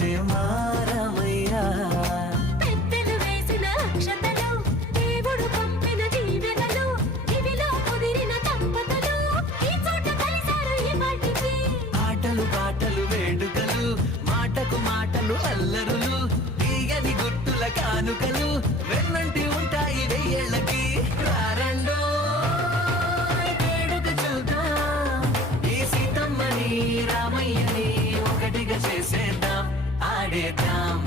వచ్చే మారమయ్యా. పెద్దలు వేసిన అక్షతలు, దేవుడు పంపిన దీవెనలు, ఇవిలో కుదిరిన దంపతులు ఈ చోట కలిశారు ఈ వాటికి. ఆటలు పాటలు వేడుకలు, మాటకు మాటలు అల్లరులు, తీయని గుర్తుల కానుకలు వెన్నంటి ఉంటాయి వెయ్యేళ్ళకి. రారండో వేడుక చూద్దాం, ఈ సీతమ్మని రామయ్యని ఒకటిగా చేసేద్దాం, ఆడేద్దాం.